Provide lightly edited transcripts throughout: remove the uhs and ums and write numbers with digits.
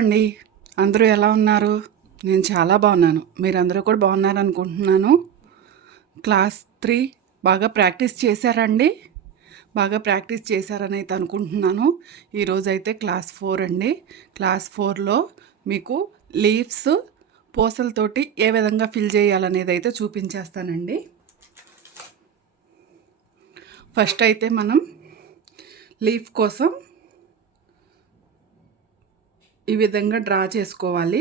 అండి. అందరూ ఎలా ఉన్నారు? నేను చాలా బాగున్నాను. మీరందరూ కూడా బాగున్నారనుకుంటున్నాను. క్లాస్ 3 బాగా ప్రాక్టీస్ చేశారా అండి? బాగా ప్రాక్టీస్ చేశారనైతే అనుకుంటున్నాను. ఈరోజైతే క్లాస్ 4 అండి. క్లాస్ 4లో మీకు లీవ్స్ పూసలతోటి ఏ విధంగా ఫిల్ చేయాలనేది అయితే చూపించేస్తానండి. ఫస్ట్ అయితే మనం లీఫ్ కోసం ఈ విధంగా డ్రా చేసుకోవాలి.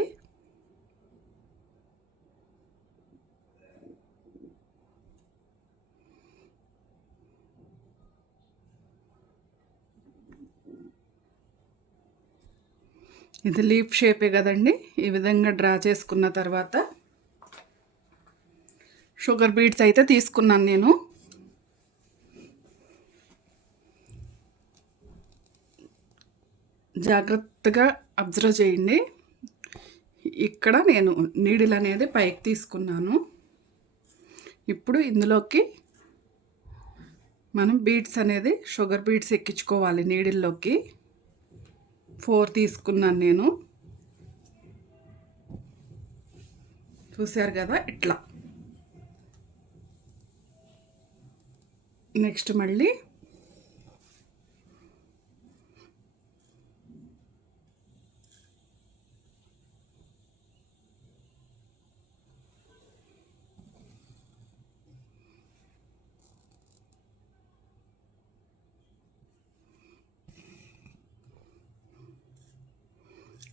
ఇది లీఫ్ షేపే కదండి. ఈ విధంగా డ్రా చేసుకున్న తర్వాత షుగర్ బీడ్స్ అయితే తీసుకున్నాను నేను. జాగ్రత్తగా అబ్జర్వ్ చేయండి. ఇక్కడ నేను నీడిల్ అనేది పైకి తీసుకున్నాను. ఇప్పుడు ఇందులోకి మనం బీడ్స్ అనేది షుగర్ బీడ్స్ ఎక్కించుకోవాలి. నీడిల్లోకి 4 తీసుకున్నాను నేను. చూశారు కదా, ఇట్లా. నెక్స్ట్ మళ్ళీ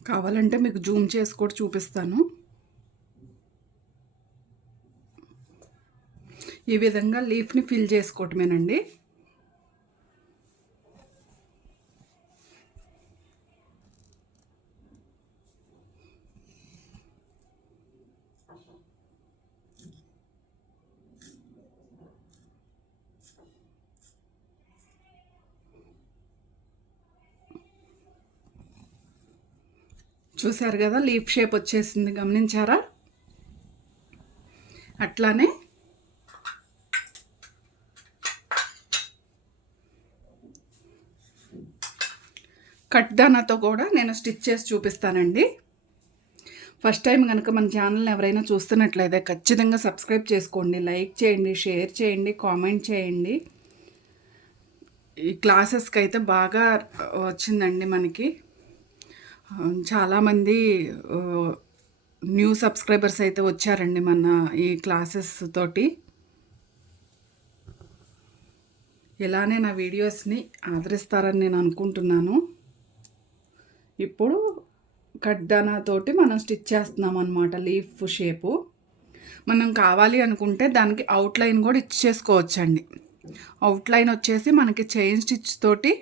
కావాలంటే మీకు జూమ్ చేసి కూడా చూపిస్తాను. ఈ విధంగా లీఫ్ని ఫిల్ చేసుకోవటమేనండి. చూశారు కదా, లీఫ్ షేప్ వచ్చేసింది, గమనించారా? అట్లానే కట్ దానాతో కూడా నేను స్టిచ్ చేసి చూపిస్తానండి. ఫస్ట్ టైం కనుక మన ఛానల్ని ఎవరైనా చూస్తున్నట్లయితే ఖచ్చితంగా సబ్స్క్రైబ్ చేసుకోండి, లైక్ చేయండి, షేర్ చేయండి, కామెంట్ చేయండి. ఈ క్లాసెస్కి అయితే బాగా వచ్చిందండి మనకి. చాలామంది న్యూ సబ్స్క్రైబర్స్ అయితే వచ్చారండి మన ఈ క్లాసెస్ తోటి. ఇలానే నా వీడియోస్ని ఆదరిస్తారని నేను అనుకుంటున్నాను. ఇప్పుడు కట్ దానాతోటి మనం స్టిచ్ చేస్తున్నాం అన్నమాట లీఫ్ షేపు. మనం కావాలి అనుకుంటే దానికి అవుట్లైన్ కూడా ఇచ్చేసుకోవచ్చండి. అవుట్లైన్ వచ్చేసి మనకి చైన్ స్టిచ్ తోటి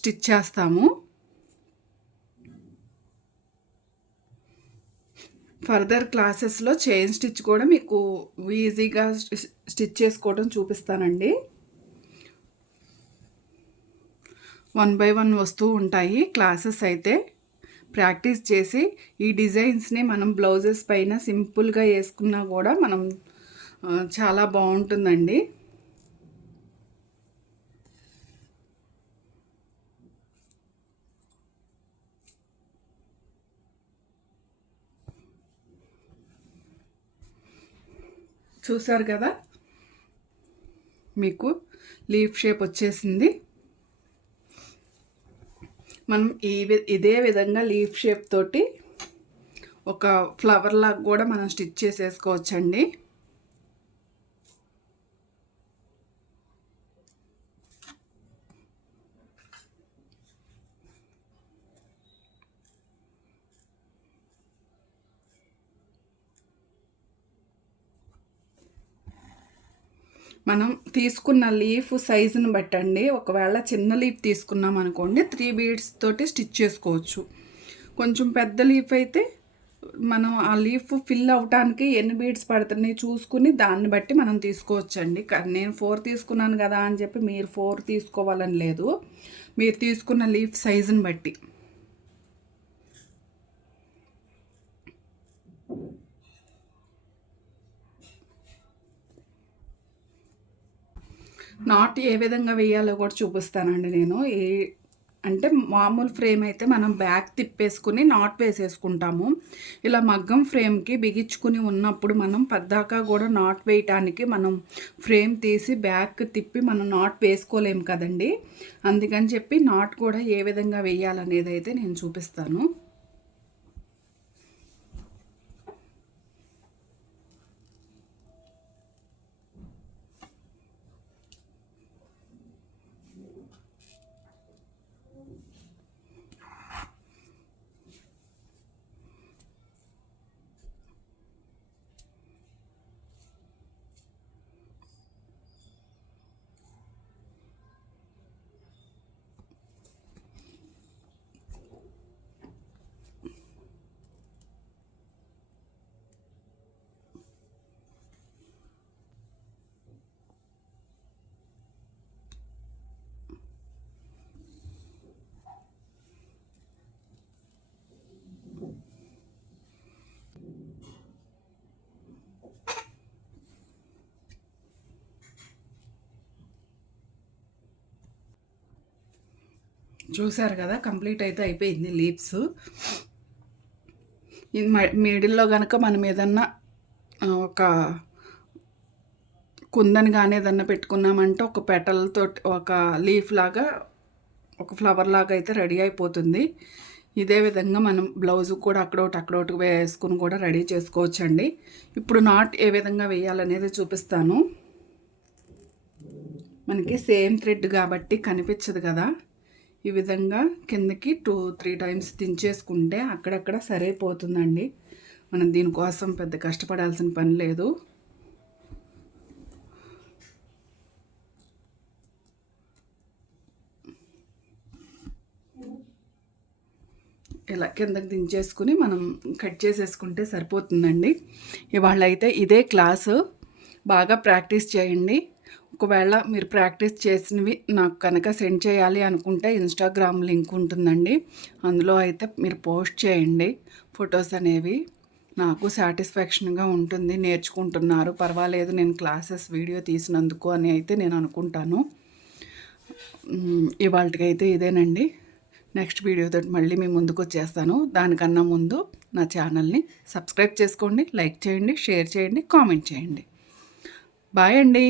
స్టిచ్ చేస్తాము. ఫర్దర్ క్లాసెస్లో చైన్ స్టిచ్ కూడా మీకు ఈజీగా స్టిచ్ చేసుకోవడం చూపిస్తానండి. 1 by 1 వస్తూ ఉంటాయి క్లాసెస్ అయితే. ప్రాక్టీస్ చేసి ఈ డిజైన్స్ని మనం బ్లౌజెస్ పైన సింపుల్గా వేసుకున్నా కూడా మనం చాలా బాగుంటుందండి. చూసారు కదా, మీకు లీఫ్ షేప్ వచ్చేసింది. మనం ఇదే విధంగా లీఫ్ షేప్ తోటి ఒక ఫ్లవర్ లాగా కూడా మనం స్టిచ్ చేసేసుకోవచ్చండి. మనం తీసుకున్న లీఫ్ సైజుని బట్టండి. ఒకవేళ చిన్న లీఫ్ తీసుకున్నాం అనుకోండి 3 బీడ్స్ తోటి స్టిచ్ చేసుకోవచ్చు. కొంచెం పెద్ద లీఫ్ అయితే మనం ఆ లీఫ్ ఫిల్ అవటానికి ఎన్ని బీడ్స్ పడుతున్నాయి చూసుకుని దాన్ని బట్టి మనం తీసుకోవచ్చండి. నేను 4 తీసుకున్నాను కదా అని చెప్పి మీరు 4 తీసుకోవాలని లేదు. మీరు తీసుకున్న లీఫ్ సైజుని బట్టి. నాట్ ఏ విధంగా వేయాలో కూడా చూపిస్తానండి నేను. అంటే మామూలు ఫ్రేమ్ అయితే మనం బ్యాక్ తిప్పేసుకుని నాట్ వేసేసుకుంటాము. ఇలా మగ్గం ఫ్రేమ్కి బిగించుకుని ఉన్నప్పుడు మనం పద్దాకా కూడా నాట్ వేయటానికి మనం ఫ్రేమ్ తీసి బ్యాక్ తిప్పి మనం నాట్ వేసుకోలేము కదండి. అందుకని చెప్పి నాట్ కూడా ఏ విధంగా వేయాలనేది అయితే నేను చూపిస్తాను. చూసారు కదా, కంప్లీట్ అయితే అయిపోయింది లీవ్స్. ఇది మిడిల్లో కనుక మనం ఏదన్నా ఒక కుందని కానీ ఏదన్నా పెట్టుకున్నామంటే ఒక పెటల్తో ఒక లీఫ్ లాగా ఒక ఫ్లవర్ లాగా అయితే రెడీ అయిపోతుంది. ఇదే విధంగా మనం బ్లౌజ్ కూడా అక్కడోటి వేసుకుని కూడా రెడీ చేసుకోవచ్చండి. ఇప్పుడు నాట్ ఏ విధంగా వేయాలనేది చూపిస్తాను. మనకి సేమ్ థ్రెడ్ కాబట్టి కనిపించదు కదా. ఈ విధంగా కిందకి 2-3 టైమ్స్ దించేసుకుంటే అక్కడక్కడ సరైపోతుందండి. మనం దీనికోసం పెద్ద కష్టపడాల్సిన పని లేదు. ఇలా కిందకి దించేసుకుని మనం కట్ చేసేసుకుంటే సరిపోతుందండి. ఇవాళ అయితే ఇదే క్లాసు. బాగా ప్రాక్టీస్ చేయండి. ఒకవేళ మీరు ప్రాక్టీస్ చేసినవి నాకు కనుక సెండ్ చేయాలి అనుకుంటే ఇన్స్టాగ్రామ్ లింక్ ఉంటుందండి. అందులో అయితే మీరు పోస్ట్ చేయండి ఫొటోస్ అనేవి. నాకు సాటిస్ఫాక్షన్గా ఉంటుంది. నేర్చుకుంటున్నారు, పర్వాలేదు నేను క్లాసెస్ వీడియో తీసినందుకు అని అయితే నేను అనుకుంటాను. ఇవాళకైతే ఇదేనండి. నెక్స్ట్ వీడియోతో మళ్ళీ మీ ముందుకు వచ్చేస్తాను. దానికన్నా ముందు నా ఛానల్ని సబ్స్క్రైబ్ చేసుకోండి, లైక్ చేయండి, షేర్ చేయండి, కామెంట్ చేయండి. బాయ్ అండి.